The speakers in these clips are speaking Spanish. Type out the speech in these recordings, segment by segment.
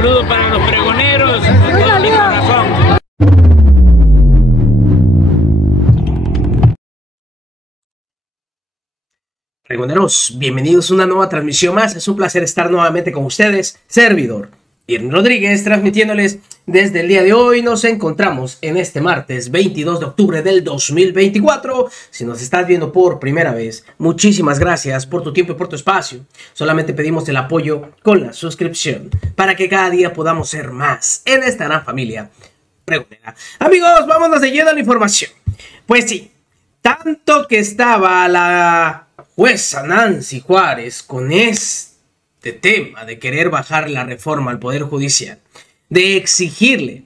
saludo para los pregoneros de todo mi corazón. Pregoneros, bienvenidos a una nueva transmisión más. Es un placer estar nuevamente con ustedes. Servidor Irving Rodríguez, transmitiéndoles desde el día de hoy. Nos encontramos en este martes 22 de octubre del 2024. Si nos estás viendo por primera vez, muchísimas gracias por tu tiempo y por tu espacio. Solamente pedimos el apoyo con la suscripción para que cada día podamos ser más en esta gran familia pregonera. Amigos, vámonos de lleno a la información. Pues sí, tanto que estaba la jueza Nancy Juárez con este tema de querer bajar la reforma al Poder Judicial, de exigirle,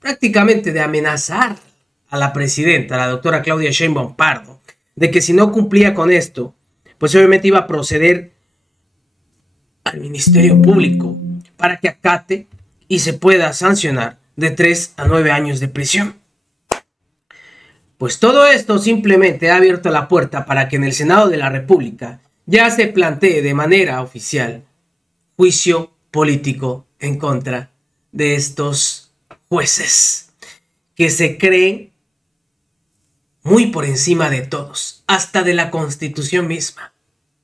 prácticamente de amenazar a la presidenta, la doctora Claudia Sheinbaum Pardo, de que si no cumplía con esto, pues obviamente iba a proceder al Ministerio Público para que acate y se pueda sancionar de 3 a 9 años de prisión. Pues todo esto simplemente ha abierto la puerta para que en el Senado de la República ya se plantee de manera oficial juicio político en contra de estos jueces que se creen muy por encima de todos, hasta de la Constitución misma.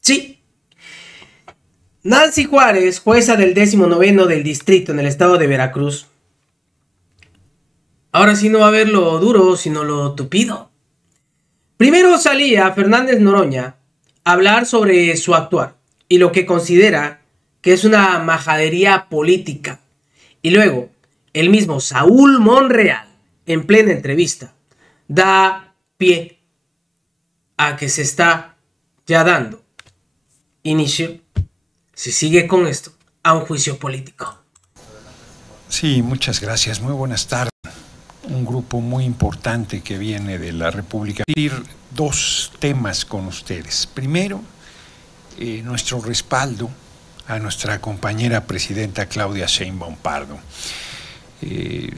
Sí, Nancy Juárez, jueza del 19º del distrito en el estado de Veracruz, ahora sí no va a ver lo duro, sino lo tupido. Primero salía Fernández Noroña a hablar sobre su actuar y lo que considera que es una majadería política. Y luego, el mismo Saúl Monreal, en plena entrevista, da pie a que se está ya dando inicio, si sigue con esto, a un juicio político. Sí, muchas gracias. Muy buenas tardes. Un grupo muy importante que viene de la República. Dos temas con ustedes. Primero, nuestro respaldo a nuestra compañera presidenta Claudia Sheinbaum Pardo.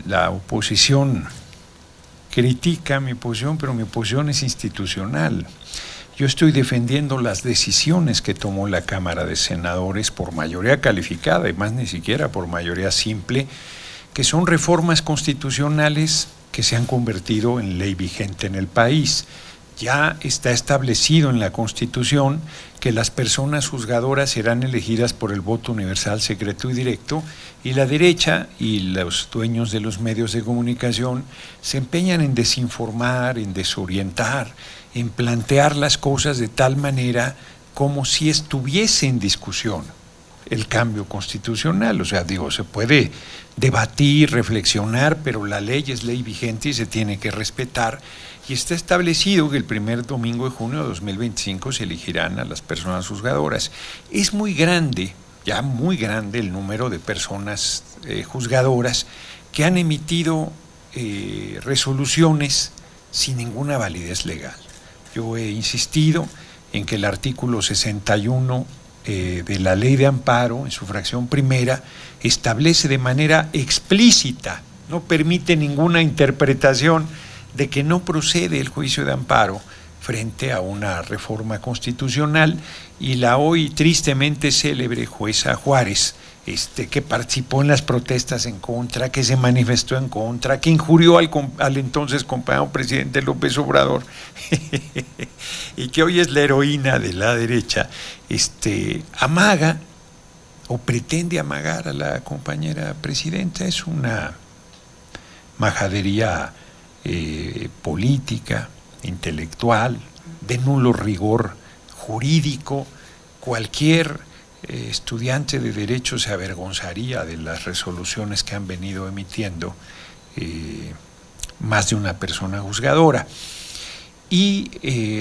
La oposición critica mi posición, pero mi posición es institucional. Yo estoy defendiendo las decisiones que tomó la Cámara de Senadores por mayoría calificada, y más ni siquiera por mayoría simple, que son reformas constitucionales que se han convertido en ley vigente en el país. Ya está establecido en la Constitución que las personas juzgadoras serán elegidas por el voto universal, secreto y directo, y la derecha y los dueños de los medios de comunicación se empeñan en desinformar, en desorientar, en plantear las cosas de tal manera como si estuviese en discusión el cambio constitucional. O sea, digo, se puede debatir, reflexionar, pero la ley es ley vigente y se tiene que respetar. Y está establecido que el primer domingo de junio de 2025 se elegirán a las personas juzgadoras. Es muy grande, ya muy grande el número de personas juzgadoras que han emitido resoluciones sin ninguna validez legal. Yo he insistido en que el artículo 61 de la Ley de Amparo, en su fracción primera, establece de manera explícita, no permite ninguna interpretación de que no procede el juicio de amparo frente a una reforma constitucional, y la hoy tristemente célebre jueza Juárez, que participó en las protestas en contra, que se manifestó en contra, que injurió al entonces compañero presidente López Obrador y que hoy es la heroína de la derecha, amaga o pretende amagar a la compañera presidenta. Es una majadería política, intelectual, de nulo rigor jurídico. Cualquier estudiante de Derecho se avergonzaría de las resoluciones que han venido emitiendo más de una persona juzgadora. Y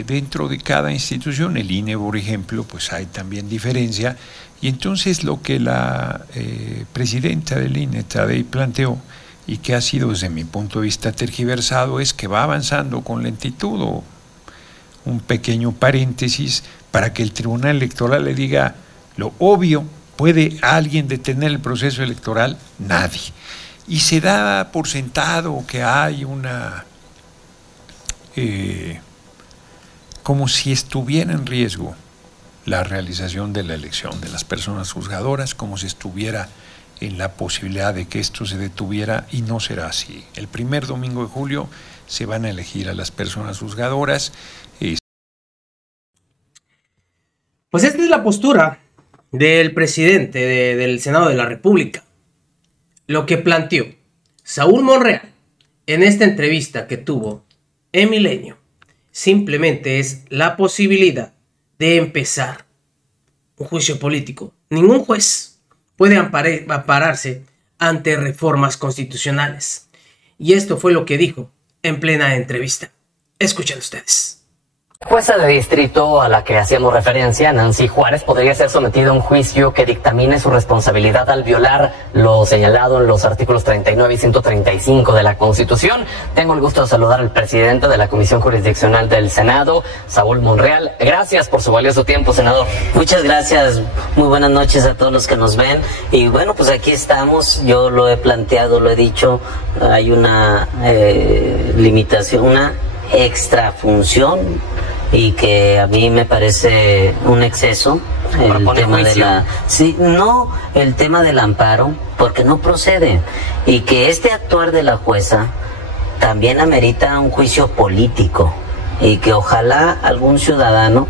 dentro de cada institución, el INE, por ejemplo, pues hay también diferencia. Y entonces lo que la presidenta del INE, Tadei, planteó, y que ha sido desde mi punto de vista tergiversado, es que va avanzando con lentitud. O un pequeño paréntesis para que el Tribunal Electoral le diga lo obvio. ¿Puede alguien detener el proceso electoral? Nadie. Y se da por sentado que hay una como si estuviera en riesgo la realización de la elección de las personas juzgadoras, como si estuviera en la posibilidad de que esto se detuviera, y no será así. El primer domingo de julio se van a elegir a las personas juzgadoras. Pues esta es la postura del presidente del Senado de la República. Lo que planteó Saúl Monreal en esta entrevista que tuvo en Milenio simplemente es la posibilidad de empezar un juicio político. Ningún juez puede ampararse ante reformas constitucionales. Y esto fue lo que dijo en plena entrevista. Escuchen ustedes. Jueza de distrito a la que hacíamos referencia, Nancy Juárez, podría ser sometida a un juicio que dictamine su responsabilidad al violar lo señalado en los artículos 39 y 135 de la Constitución. Tengo el gusto de saludar al presidente de la Comisión Jurisdiccional del Senado, Saúl Monreal. Gracias por su valioso tiempo, senador. Muchas gracias, muy buenas noches a todos los que nos ven. Y bueno, pues aquí estamos, yo lo he planteado, lo he dicho, hay una limitación, una extrafunción, y que a mí me parece un exceso el tema de la el tema del amparo, porque no procede, y que este actuar de la jueza también amerita un juicio político, y que ojalá algún ciudadano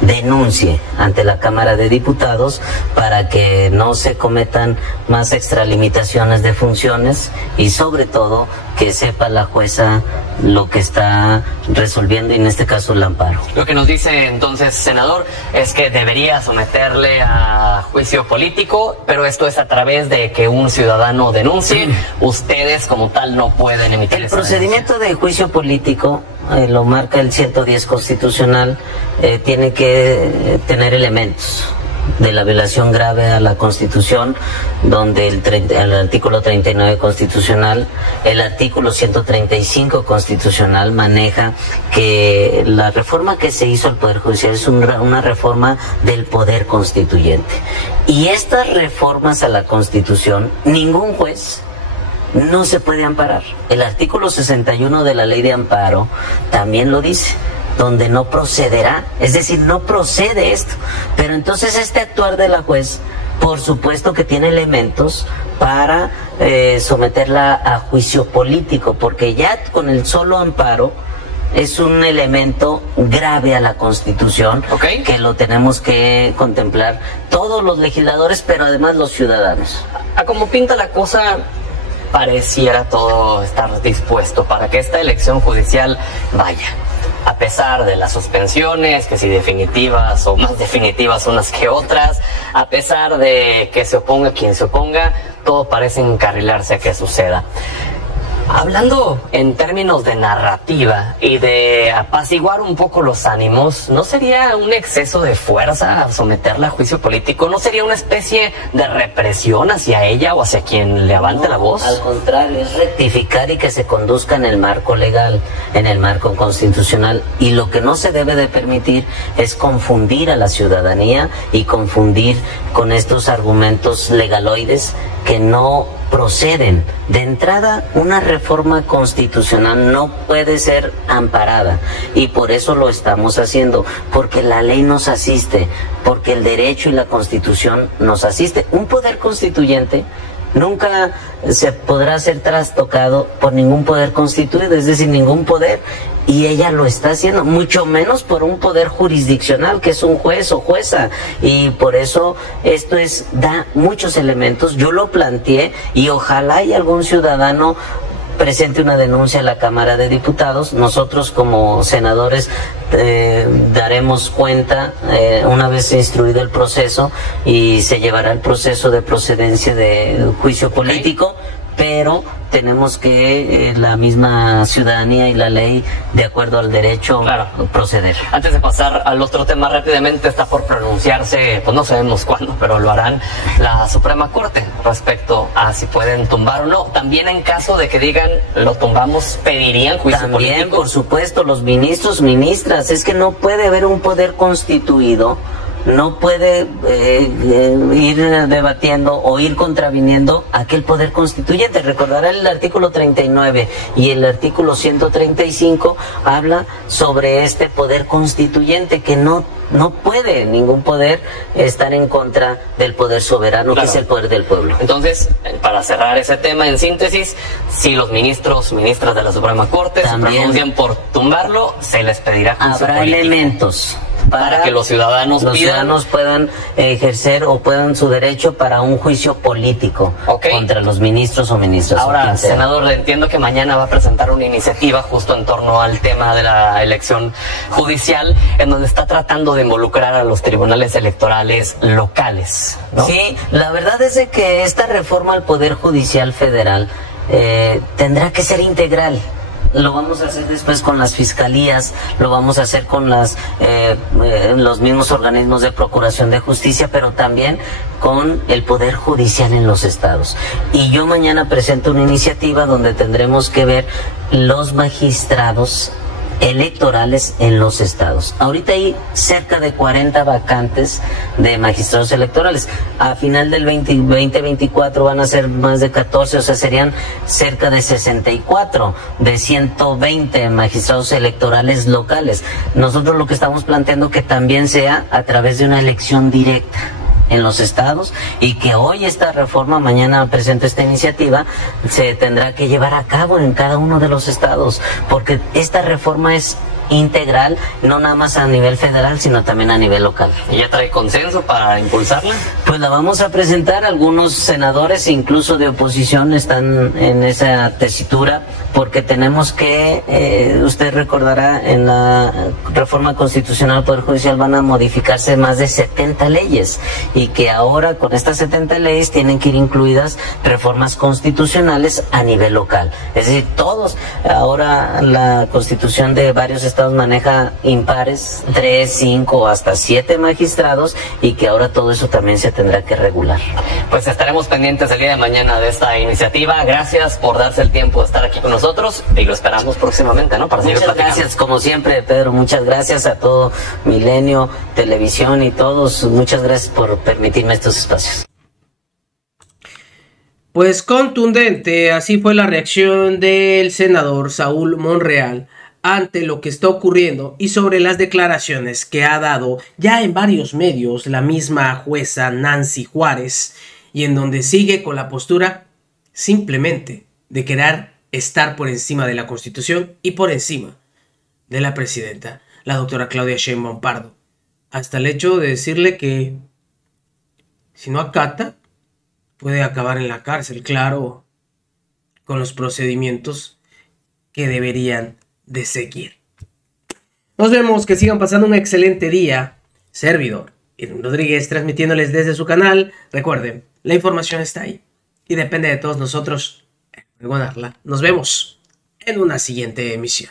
denuncie ante la Cámara de Diputados para que no se cometan más extralimitaciones de funciones, y sobre todo que sepa la jueza lo que está resolviendo, y en este caso el amparo. Lo que nos dice entonces, senador, es que debería someterle a juicio político, pero esto es a través de que un ciudadano denuncie. Ustedes como tal no pueden emitir el procedimiento de juicio político, lo marca el 110 constitucional, tiene que tener elementos de la violación grave a la Constitución, donde el artículo 39 constitucional, el artículo 135 constitucional maneja que la reforma que se hizo al Poder Judicial es una reforma del Poder Constituyente. Y estas reformas a la Constitución, ningún juez no se puede amparar. El artículo 61 de la Ley de Amparo también lo dice, donde no procederá, es decir, no procede esto. Pero entonces este actuar de la juez, por supuesto que tiene elementos para someterla a juicio político, porque ya con el solo amparo es un elemento grave a la Constitución, que lo tenemos que contemplar todos los legisladores, pero además los ciudadanos. A como pinta la cosa, pareciera todo estar dispuesto para que esta elección judicial vaya. A pesar de las suspensiones, que si definitivas o más definitivas unas que otras, a pesar de que se oponga quien se oponga, todo parece encarrilarse a que suceda. Hablando en términos de narrativa y de apaciguar un poco los ánimos, ¿no sería un exceso de fuerza someterla a juicio político? ¿No sería una especie de represión hacia ella o hacia quien levante la voz? Al contrario, es rectificar y que se conduzca en el marco legal, en el marco constitucional. Y lo que no se debe de permitir es confundir a la ciudadanía y confundir con estos argumentos legaloides que no proceden. De entrada, una reforma constitucional no puede ser amparada, y por eso lo estamos haciendo, porque la ley nos asiste, porque el derecho y la Constitución nos asiste. Un poder constituyente nunca se podrá ser trastocado por ningún poder constituido, es decir, ningún poder, y ella lo está haciendo, mucho menos por un poder jurisdiccional que es un juez o jueza, y por eso esto da muchos elementos. Yo lo planteé y ojalá haya algún ciudadano presente una denuncia a la Cámara de Diputados. Nosotros como senadores daremos cuenta una vez instruido el proceso, y se llevará el proceso de procedencia de juicio político, pero tenemos que la misma ciudadanía y la ley, de acuerdo al derecho, proceder. Antes de pasar al otro tema, rápidamente está por pronunciarse, pues no sabemos cuándo, pero lo harán, la Suprema Corte respecto a si pueden tumbar o no. También en caso de que digan lo tumbamos, ¿pedirían juicio político? También, por supuesto, los ministros, ministras, es que no puede haber un poder constituido no puede ir debatiendo o ir contraviniendo aquel poder constituyente. Recordará el artículo 39 y el artículo 135 habla sobre este poder constituyente que no puede ningún poder estar en contra del poder soberano, claro, que es el poder del pueblo. Entonces, para cerrar ese tema en síntesis, si los ministras de la Suprema Corte se pronuncian por tumbarlo, se les pedirá juicio habrá político elementos para que los ciudadanos puedan ejercer o puedan su derecho para un juicio político contra los ministros o ministras. Ahora, senador, entiendo que mañana va a presentar una iniciativa justo en torno al tema de la elección judicial, en donde está tratando de involucrar a los tribunales electorales locales, ¿no? Sí, la verdad es de que esta reforma al Poder Judicial Federal tendrá que ser integral. Lo vamos a hacer después con las fiscalías, lo vamos a hacer con los mismos organismos de procuración de justicia, pero también con el Poder Judicial en los estados. Y yo mañana presento una iniciativa donde tendremos que ver los magistrados electorales en los estados. Ahorita hay cerca de 40 vacantes de magistrados electorales. A final del 2024 van a ser más de 14, o sea, serían cerca de 64 de 120 magistrados electorales locales. Nosotros lo que estamos planteando que también sea a través de una elección directa en los estados, y que hoy esta reforma, mañana presento esta iniciativa, se tendrá que llevar a cabo en cada uno de los estados, porque esta reforma es integral, no nada más a nivel federal, sino también a nivel local. ¿Y ya trae consenso para impulsarla? Pues la vamos a presentar. Algunos senadores, incluso de oposición, están en esa tesitura, porque tenemos que, usted recordará, en la reforma constitucional del Poder Judicial van a modificarse más de 70 leyes, y que ahora con estas 70 leyes tienen que ir incluidas reformas constitucionales a nivel local. Es decir, todos, ahora la constitución de varios estados maneja impares, 3, 5 hasta 7 magistrados, y que ahora todo eso también se tendrá que regular. Pues estaremos pendientes el día de mañana de esta iniciativa. Gracias por darse el tiempo de estar aquí con nosotros, y lo esperamos próximamente, ¿no? Para seguir platicando. Muchas gracias, como siempre, Pedro. Muchas gracias a todo Milenio, Televisión y todos. Muchas gracias por permitirme estos espacios. Pues contundente, así fue la reacción del senador Saúl Monreal ante lo que está ocurriendo y sobre las declaraciones que ha dado ya en varios medios la misma jueza Nancy Juárez, y en donde sigue con la postura simplemente de querer estar por encima de la Constitución y por encima de la presidenta, la doctora Claudia Sheinbaum Pardo, hasta el hecho de decirle que si no acata puede acabar en la cárcel, claro, con los procedimientos que deberían de seguir. Nos vemos, que sigan pasando un excelente día. Servidor Irving Rodríguez, transmitiéndoles desde su canal. Recuerden, la información está ahí y depende de todos nosotros ganarla. Nos vemos en una siguiente emisión.